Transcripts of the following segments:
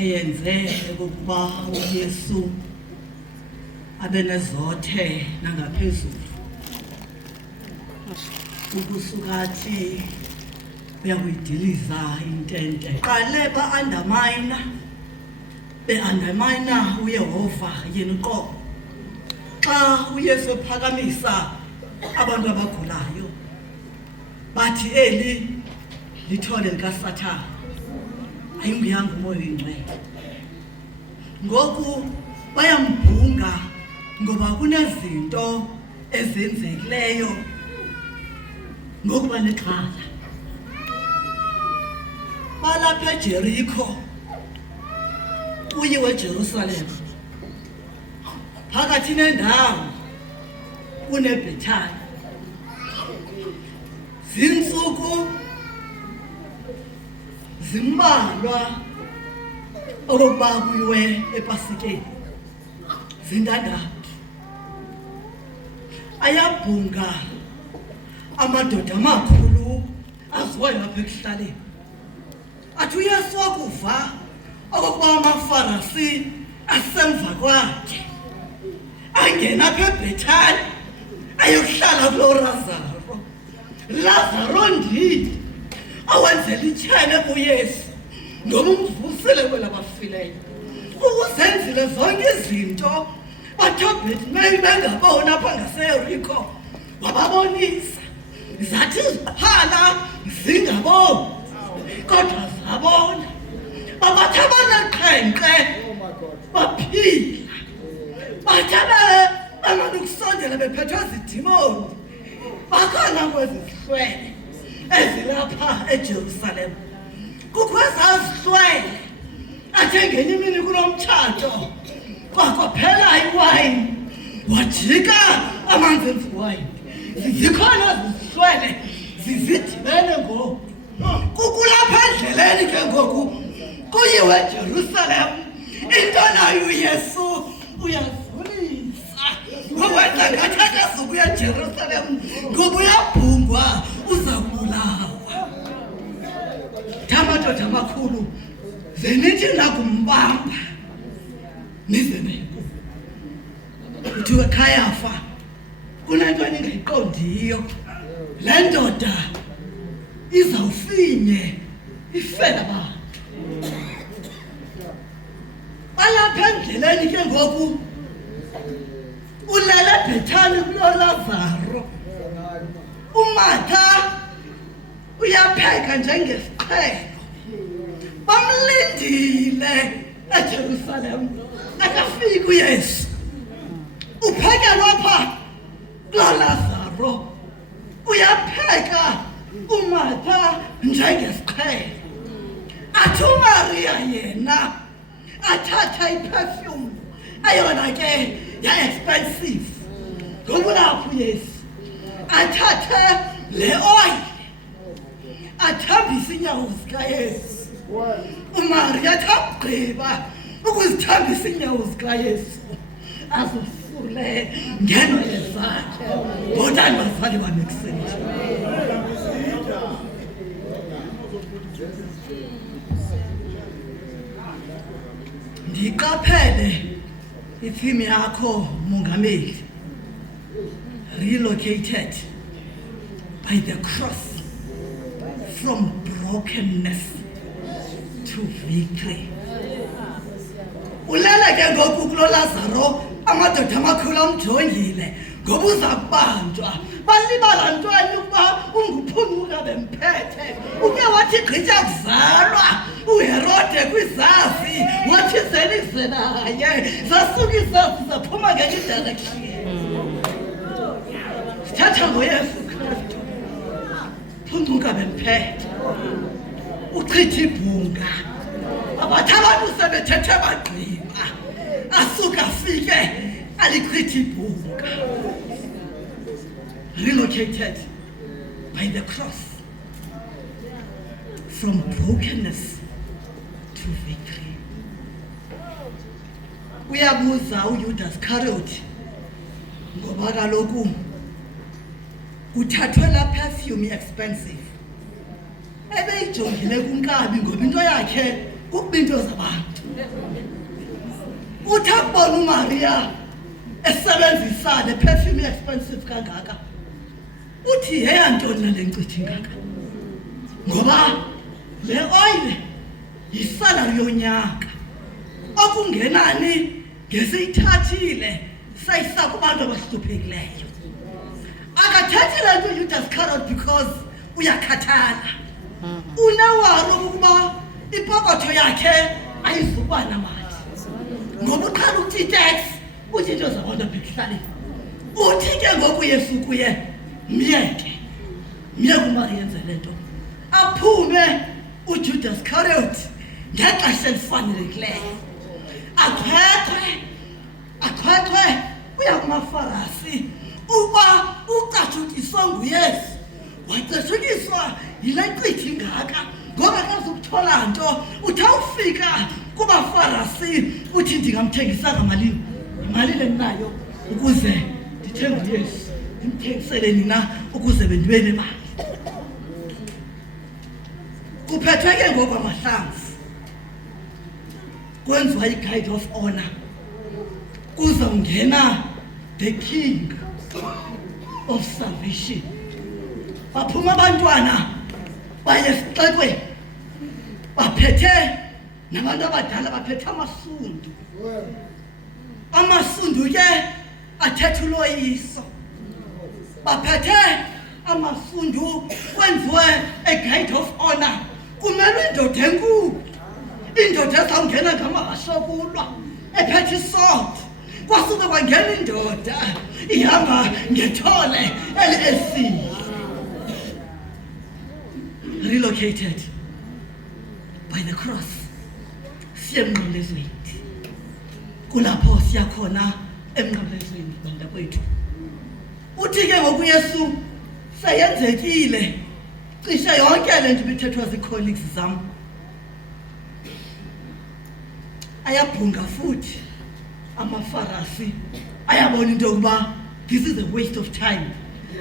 eyenze ukuba uYesu abe nezothe nangaphezulu ukusukathi uyakuyidiliza intente qale be-undermine uYehova yena uqobo xa uYesu ephakamisa abantu abagulayo bathi eli lithole likaSathane ayinguyanga umoya oyingcwele ngoku bayambhunga ngoba kunezinto ezenzekileyo ngokuba nexhala balapha eJerikho kuyiwe eJerusalem phakathi nendawo kuneBhethani zinsuku zimbalwa okokuba kuyiwe ePasikeni zintandathu ayabhunga amadoda amakhulu aziwayo apha ekuhlaleni athi uYesu wakuva okokuba amaFarisi asemva kwakhe angena apha eBhethani ayokuhlala kulo Lazaro ndini awenzela itshene kuYesu ngoba umvusele kwelabafileyo ukuzenzile zonke izinto bathobhethi bengabona apha ngaseYerikho wababonisa zathi iziphala zingaboni kodwa zabona babathi abanaqhenqe baphila bathi banganokusondela bephethwe zidimoni bakhona kwezi zihlwele ezilapha eJerusalem kukho ezazihlwele athe ngenye imini kulo mtshato kwaphela iwayini wajika amanzi enza iwayini zikhona zihlwele zizidibene ngoku kukulapha endleleni ke ngoku kuyiwe eJerusalem into nayo uYesu uyazulisa ngowenza ngathi akazukuya eJerusalem ngoba uyabhungwa uzabulawa amadoda amakhulu zenithi nakumbamba nize neku kuthiwe Kayafa kunento eningayiqondiyo le ndoda izawufinye ifela abantu balapha endleleni ke ngoku ulele eBhethani kulo Lazaro uMatha uyapheka njengesiqhelo bamlindile eJerusalem akafika uYesu upheka lapha kulo Lazaro uyapheka uMatha njengesiqhelo athi uMaria yena athatha iperfume ayona ke ya-expensive ngoba lapho uYesu athathe le oil athambisa inyawo zikaYesu uMaria athagqiba ukuzithambisa inyawo zikaYesu azifule ngenwele zakhe bodani bazali bamekuseni ndiqaphele itheme yakho mongameli relocated by the cross from brokenness to victory ulele ke ngoku kulo Lazaro amadoda amakhulu amjongile ngoba uza kubanjwa balibala ntweni ukuba unguphunguka bemphethe uke wathi gqitya kuzalwa uHerode kwizazi wathi zelize naye zasuka izazi zaphuma ngenye direction sithatha ngoYesu Kristu phunguka bemphethe uchitha ibhunga abathi abantu sebethethe bagqiba asuka afike alichitha ibhunga relocated by the cross from brokenness to victory uyabuza uJudas Iscariot ngoba kaloku uthathwe la perfume expensive ebeyijongile kunkabi ngoba into yakhe kukuba into zabantu uthi akubona uMaria esebenzisa le perfume expensive kangaka uthi heya ntoni nale ncithi ngaka ngoba le oil yisalary yonyaka okungenani ngesiyithathile sayisa kubantu abahluphekileyo akathethi le nto Judas Iscariot because uyakhathala unewaro ukuba ipokotho yakhe ayizukuba namali ngoba uqala ukuthi tax uthi into zabantu abekuhlaleni uthi ke ngoku Yesu kuye myeke uMaria yenze le nto aphume uJudas Iscariot ngexesha elifanelekileyo akhethwe uya kumaFarisi uba ucatshukiswa nguYesu wacatshukiswa yile ncithi ngaka ngoba akazukuthola nto uthi awufika kubaFarisi uthi ndingamthengisanga malini imali lenayo ukuze ndithenge uYesu ndimthengisele nina ukuze bendibe nemali kuphethwe ke ngokwamahlangu kwenziwa i-guide of honor kuzawungena the king of salvation baphuma abantwana baye esixekweni baphethe nabantu abadala baphethe amasundu ke athethe uloyiso baphethe amasundu kwenziwe a-guide of honor kumele indoda enkulu indoda ezawungena ngamahashokulwa ephethe isword kwasuke kwangena indoda ihamba ngethole eliesiwe relocated by the cross siye emnqamlezweni kulapho siyakhona emnqamlezweni bantakwethu uthi ke ngoku Yesu sayenzekile cishe yonke le nto ibithethwa zii-colleagues zam ayabhunga futhi amaFarisi ayabona into yokuba this is a waste of time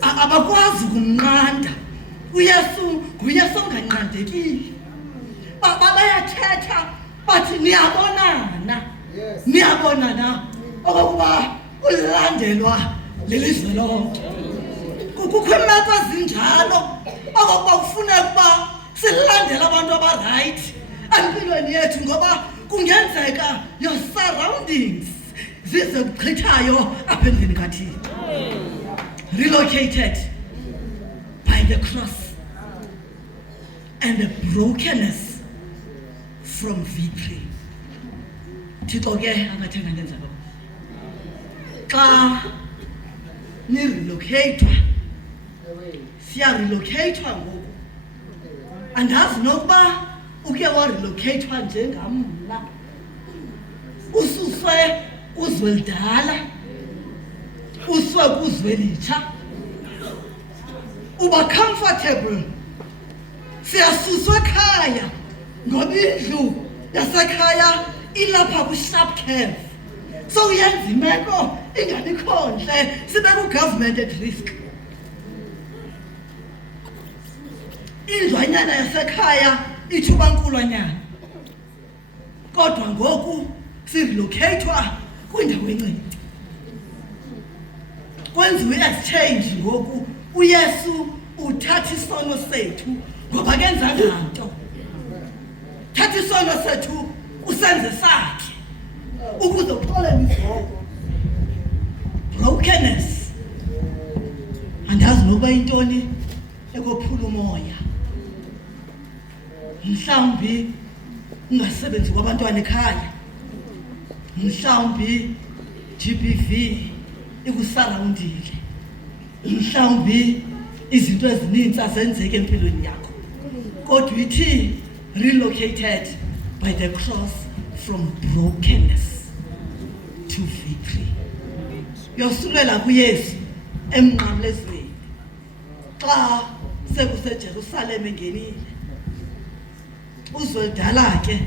abakwazi ukumnqanda uYesu nguYesu onganqandekile bayathetha bathi niyabonana okokuba ulandelwa lelizwe lonke kukho imeko ezinjalo okokuba kufuneka ukuba silandele abantu abarayithi empilweni yethu ngoba kungenzeka your surroundings zize kuchithayo apha endlini kaThixo relocated by the cross and the brokenness from victory. Thixo ke angathenga ngenza lokho xa ni-relocatewa siya-relocatewa ngoku andazi nokuba uke wa-relocatewa njengamna ususwe kuzwe lidala uswe kuzwe litsha uba comfortable siyasuswa ekhaya ngoba indlu yasekhaya ilapha kwi-sharp curve so uyenza imeko ingabikho ntle sibe ku-government at risk indlwanyana yasekhaya ithuba nkulwanyana kodwa ngoku si-relocatewa kwindawo encinci kwenziwe i-exchange ngoku uYesu uthatha isono sethu ngoba kenzanga nto thatha isono sethu usenze sakhe ukuze uphole izoko brokenness andazi nokuba intoni ekophula umoya mhlawumbi ungasebenzi kwabantwana ekhaya mhlawumbi GBV ikusurroundile mhlawumbi izinto ezininzi azenzeke empilweni yakho kodwa ithi relocated by the cross from brokenness to victory yosulela kuYesu emnqamlezweni xa sekuseJerusalem engenile uzwe lidala ke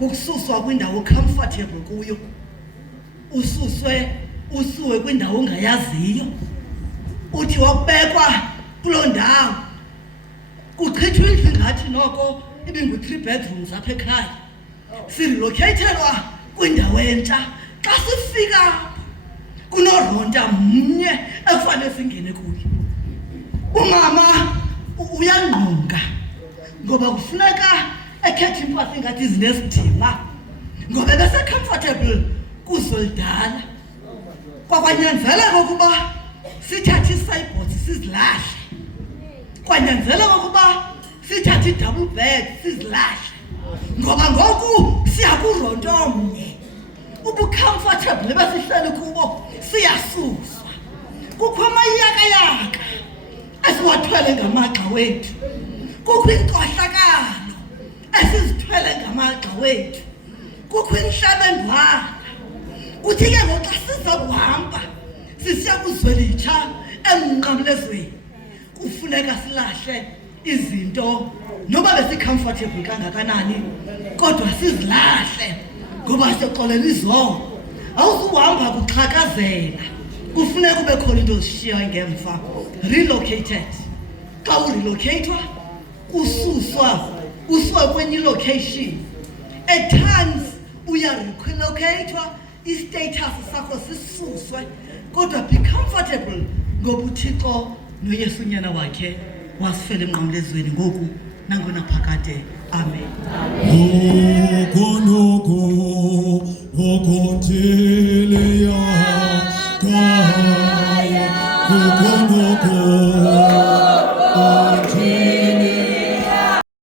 ukususwa kwindawo comfortable kuyo usuwe kwindawo ongayaziyo uthi wakubekwa kuloo ndawo kuchithwa indlu ngathi noko ibingu 3 bedrooms apha ekhaya sirelocatelwa kwindawo entsha xa sifika kunoronta mnye ekufanele singene kuyo. Umama uyanqunga ngoba kufuneka ekhethe impahla engathi zinesidima ngoba bese comfortable kuzolidala. Kwakwanyanzeleka ukuba sithathe isayibhodi sizilahle, kwanyanzeleka ukuba sithathe i-double bed sizilahle ngoba ngoku siya kuronto omnye. Ubucomfortable besihleli kubo siyasuswa. Kukho amayakayaka esiwathwele ngamagxa wethu, kukho inkohlakalo esizithwele ngamagxa wethu, kukho inhlabendwana. Kuthi ke ngoxa siza kuhamba sisiya kuzwelitsha emnqamlezweni kufuneka silahle izinto noba besi-comfortable kangakanani kodwa sizilahle ngoba sixolela izolo. Awuzuhamba kuxhakazela, kufuneka ube khona into ozishiyayo ngemva. Relocated. Xa urelocatwa ususwa kwenye ilocation. At times uyarelocatwa, i-status sakho sisuswe kodwa be comfortable ngoba uThixo noYesu unyana wakhe wasifela emnqamlezweni ngoku nangona phakade. Amen.